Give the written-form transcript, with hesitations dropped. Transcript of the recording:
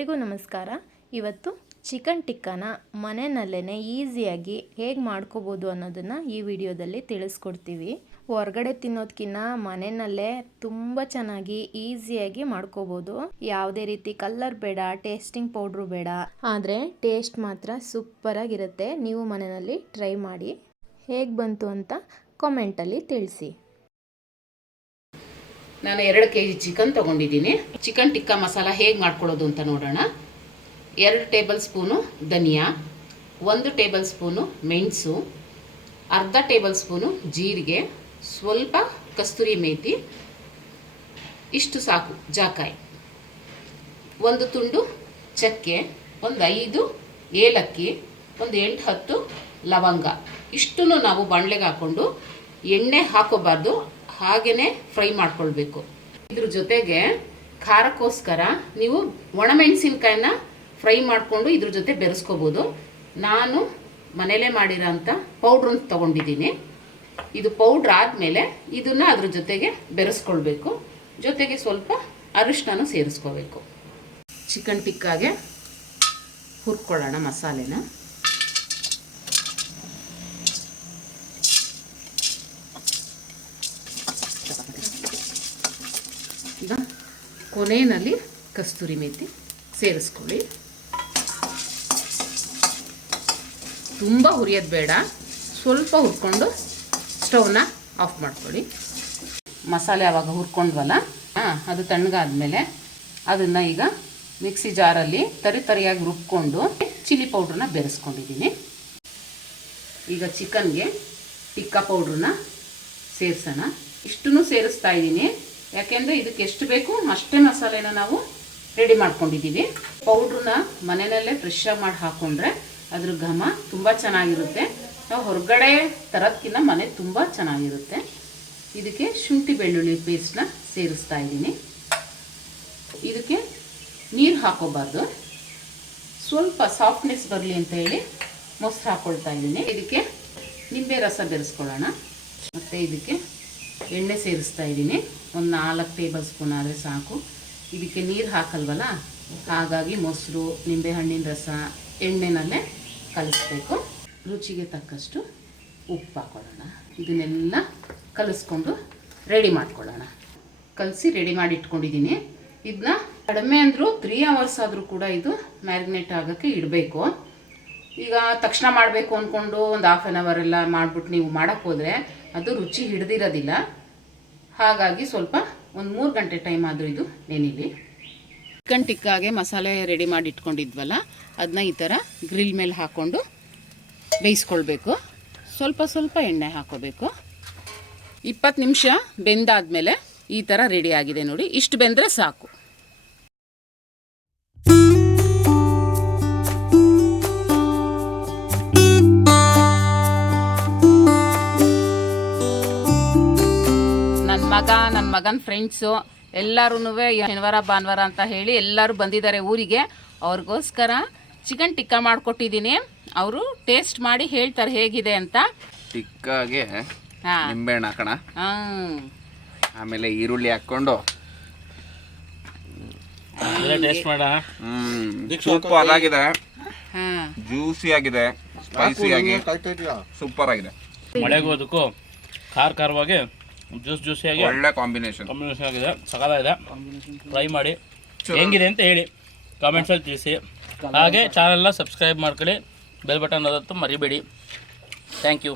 ಎಲ್ಲರಿಗೂ ನಮಸ್ಕಾರ. ಇವತ್ತು ಚಿಕನ್ ಟಿಕ್ಕಾನ ಮನೆಯಲ್ಲೇ ಈಸಿಯಾಗಿ ಹೇಗೆ ಮಾಡ್ಕೋಬೋದು ಅನ್ನೋದನ್ನು ಈ ವಿಡಿಯೋದಲ್ಲಿ ತಿಳಿಸ್ಕೊಡ್ತೀವಿ. ಹೊರಗಡೆ ತಿನ್ನೋದಕ್ಕಿಂತ ಮನೆಯಲ್ಲೇ ತುಂಬ ಚೆನ್ನಾಗಿ ಈಸಿಯಾಗಿ ಮಾಡ್ಕೋಬೋದು. ಯಾವುದೇ ರೀತಿ ಕಲರ್ ಬೇಡ, ಟೇಸ್ಟಿಂಗ್ ಪೌಡ್ರು ಬೇಡ, ಆದರೆ ಟೇಸ್ಟ್ ಮಾತ್ರ ಸೂಪರಾಗಿರುತ್ತೆ. ನೀವು ಮನೆಯಲ್ಲಿ ಟ್ರೈ ಮಾಡಿ. ಹೇಗೆ ಬಂತು ಅಂತ ಕಾಮೆಂಟಲ್ಲಿ ತಿಳಿಸಿ. ನಾನು 2 kg ಚಿಕನ್ ತೊಗೊಂಡಿದ್ದೀನಿ. ಚಿಕನ್ ಟಿಕ್ಕಾ ಮಸಾಲ ಹೇಗೆ ಮಾಡ್ಕೊಳ್ಳೋದು ಅಂತ ನೋಡೋಣ. 2 ಟೇಬಲ್ ಸ್ಪೂನು ಧನಿಯಾ, 1 ಟೇಬಲ್ ಸ್ಪೂನು ಮೆಣಸು, ಅರ್ಧ ಟೇಬಲ್ ಸ್ಪೂನು ಜೀರಿಗೆ, ಸ್ವಲ್ಪ ಕಸ್ತೂರಿ ಮೇಥಿ, ಇಷ್ಟು ಸಾಕು ಜಾಕಾಯಿ, 1 ತುಂಡು ಚಕ್ಕೆ, ಒಂದು 5 ಏಲಕ್ಕಿ, ಒಂದು 8-10 ಲವಂಗ. ಇಷ್ಟನ್ನು ನಾವು ಬಾಣಲೆಗೆ ಹಾಕ್ಕೊಂಡು ಎಣ್ಣೆ ಹಾಕೋಬಾರ್ದು, ಹಾಗೇ ಫ್ರೈ ಮಾಡ್ಕೊಳ್ಬೇಕು. ಇದ್ರ ಜೊತೆಗೆ ಖಾರಕ್ಕೋಸ್ಕರ ನೀವು ಒಣಮೆಣಸಿನ್ಕಾಯಿನ ಫ್ರೈ ಮಾಡಿಕೊಂಡು ಇದ್ರ ಜೊತೆ ಬೆರೆಸ್ಕೋಬೋದು. ನಾನು ಮನೇಲೇ ಮಾಡಿರೋಂಥ ಪೌಡ್ರನ್ನ ತೊಗೊಂಡಿದ್ದೀನಿ. ಇದು ಪೌಡ್ರ್ ಆದಮೇಲೆ ಇದನ್ನು ಅದ್ರ ಜೊತೆಗೆ ಬೆರೆಸ್ಕೊಳ್ಬೇಕು. ಜೊತೆಗೆ ಸ್ವಲ್ಪ ಅರಿಶಿನೂ ಸೇರಿಸ್ಕೋಬೇಕು. ಚಿಕನ್ ಟಿಕ್ಕಾಗೆ ಹುರ್ಕೊಳ್ಳೋಣ ಮಸಾಲೆನ. ಈಗ ಕೊನೆಯಲ್ಲಿ ಕಸ್ತೂರಿ ಮೇಥಿ ಸೇರಿಸ್ಕೊಳ್ಳಿ. ತುಂಬ ಹುರಿಯೋದು ಬೇಡ, ಸ್ವಲ್ಪ ಹುರ್ಕೊಂಡು ಸ್ಟವ್ನ ಆಫ್ ಮಾಡ್ಕೊಳ್ಳಿ. ಮಸಾಲೆ ಆವಾಗ ಹುರ್ಕೊಂಡ್ವಲ್ಲ, ಅದು ತಣ್ಣಗಾದ್ಮೇಲೆ ಅದನ್ನು ಈಗ ಮಿಕ್ಸಿ ಜಾರಲ್ಲಿ ತರಿಯಾಗಿ ರುಬ್ಕೊಂಡು ಚಿಲ್ಲಿ ಪೌಡ್ರನ್ನ ಬೆರೆಸ್ಕೊಂಡಿದ್ದೀನಿ. ಈಗ ಚಿಕನ್ಗೆ ಟಿಕ್ಕಾ ಪೌಡ್ರನ್ನ ಸೇರಿಸೋಣ. ಇಷ್ಟನ್ನು ಸೇರಿಸ್ತಾ ಇದ್ದೀನಿ, ಯಾಕೆಂದರೆ ಇದಕ್ಕೆ ಎಷ್ಟು ಬೇಕು ಅಷ್ಟೇ ಮಸಾಲೆನ ನಾವು ರೆಡಿ ಮಾಡ್ಕೊಂಡಿದ್ದೀವಿ. ಪೌಡ್ರನ್ನ ಮನೆಯಲ್ಲೇ ಫ್ರೆಶ್ಶಾಗಿ ಮಾಡಿ ಹಾಕ್ಕೊಂಡ್ರೆ ಅದ್ರ ಘಮ ತುಂಬ ಚೆನ್ನಾಗಿರುತ್ತೆ. ನಾವು ಹೊರಗಡೆ ತರೋದಕ್ಕಿಂತ ಮನೆ ತುಂಬ ಚೆನ್ನಾಗಿರುತ್ತೆ. ಇದಕ್ಕೆ ಶುಂಠಿ ಬೆಳ್ಳುಳ್ಳಿ ಪೇಸ್ಟ್ನ ಸೇರಿಸ್ತಾ ಇದ್ದೀನಿ. ಇದಕ್ಕೆ ನೀರು ಹಾಕೋಬಾರ್ದು, ಸ್ವಲ್ಪ ಸಾಫ್ಟ್ನೆಸ್ ಬರಲಿ ಅಂತ ಹೇಳಿ ಮೊಸರು ಹಾಕ್ಕೊಳ್ತಾ ಇದ್ದೀನಿ. ಇದಕ್ಕೆ ನಿಂಬೆ ರಸ ಬೆರೆಸ್ಕೊಳ್ಳೋಣ. ಮತ್ತು ಇದಕ್ಕೆ ಎಣ್ಣೆ ಸೇರಿಸ್ತಾ ಇದ್ದೀನಿ. ಒಂದು 4 ಟೇಬಲ್ ಸ್ಪೂನ್ ಆದರೆ ಸಾಕು. ಇದಕ್ಕೆ ನೀರು ಹಾಕಲ್ವಲ್ಲ, ಹಾಗಾಗಿ ಮೊಸರು, ನಿಂಬೆಹಣ್ಣಿನ ರಸ, ಎಣ್ಣೆನಲ್ಲೇ ಕಲಿಸ್ಬೇಕು. ರುಚಿಗೆ ತಕ್ಕಷ್ಟು ಉಪ್ಪು ಹಾಕೊಳ್ಳೋಣ. ಇದನ್ನೆಲ್ಲ ಕಲಿಸ್ಕೊಂಡು ರೆಡಿ ಮಾಡ್ಕೊಳ್ಳೋಣ. ಕಲಸಿ ರೆಡಿ ಮಾಡಿ ಇಟ್ಕೊಂಡಿದ್ದೀನಿ. ಇದನ್ನ ಕಡಿಮೆ ಅಂದರೂ 3 hours ಆದರೂ ಕೂಡ ಇದು ಮ್ಯಾರಿನೇಟ್ ಆಗೋಕ್ಕೆ ಇಡಬೇಕು. ಈಗ ತಕ್ಷಣ ಮಾಡಬೇಕು ಅಂದ್ಕೊಂಡು ಒಂದು 1/2 hour ಎಲ್ಲ ಮಾಡಿಬಿಟ್ಟು ನೀವು ಮಾಡೋಕ್ಕೆ ಹೋದರೆ ಅದು ರುಚಿ ಹಿಡ್ದಿರೋದಿಲ್ಲ. ಹಾಗಾಗಿ ಸ್ವಲ್ಪ ಒಂದು 3 ಗಂಟೆ ಟೈಮ್ ಆದರೂ ಇದು ನೆನಿಲಿ. ಚಿಕನ್ ಟಿಕ್ಕಾಗೆ ಮಸಾಲೆ ರೆಡಿ ಮಾಡಿ ಇಟ್ಕೊಂಡಿದ್ವಲ್ಲ, ಅದನ್ನ ಈ ಥರ ಗ್ರಿಲ್ ಮೇಲೆ ಹಾಕ್ಕೊಂಡು ಬೇಯಿಸ್ಕೊಳ್ಬೇಕು. ಸ್ವಲ್ಪ ಎಣ್ಣೆ ಹಾಕೋಬೇಕು. 20 ನಿಮಿಷ ಬೆಂದಾದಮೇಲೆ ಈ ಥರ ರೆಡಿ ಆಗಿದೆ ನೋಡಿ. ಇಷ್ಟು ಬೆಂದರೆ ಸಾಕು. ನನ್ನ ಮಗನ ಫ್ರೆಂಡ್ಸು ಎಲ್ಲರೂ ಶನಿವಾರ ಭಾನುವಾರ ಅಂತ ಹೇಳಿ ಎಲ್ಲರೂ ಬಂದಿದ್ದಾರೆ ಊರಿಗೆ. ಅವ್ರಿಗೋಸ್ಕರ ಚಿಕನ್ ಟಿಕ್ಕಾ ಮಾಡಿಕೊಟ್ಟಿದ್ದೀನಿ. ಅವರು ಟೇಸ್ಟ್ ಮಾಡಿ ಹೇಳ್ತಾರೆ ಹೇಗಿದೆ ಅಂತ. ಟಿಕ್ಕಾಗೆ ನಿಂಬೆಹಣ್ಣು ಹಾಕೋಣ, ಆಮೇಲೆ ಈರುಳ್ಳಿ ಹಾಕ್ಕೊಂಡು ಟೇಸ್ಟ್ ಮಾಡ. ಸೂಪರ್ ಆಗಿದೆ, ಜ್ಯೂಸಿ ಆಗಿದೆ, ಸ್ಪೈಸಿ ಆಗಿ ಸೂಪರ್ ಆಗಿದೆ. ಮಳೆಗೋದಕ್ಕೂ ಖಾರವಾಗಿ ಜ್ಯೂಸಿಯಾಗಿ ಒಳ್ಳೆ ಕಾಂಬಿನೇಷನ್ ಆಗಿದೆ. ಸಕಾಲಾಗಿದೆ. ಟ್ರೈ ಮಾಡಿ ಹೆಂಗಿದೆ ಅಂತ ಹೇಳಿ ಕಾಮೆಂಟ್ಸಲ್ಲಿ ತಿಳಿಸಿ. ಹಾಗೆ ಚಾನಲ್ನ ಸಬ್ಸ್ಕ್ರೈಬ್ ಮಾಡ್ಕೊಳ್ಳಿ, ಬೆಲ್ ಬಟನ್ ಅದತ್ತು ಮರಿಬೇಡಿ. Thank you.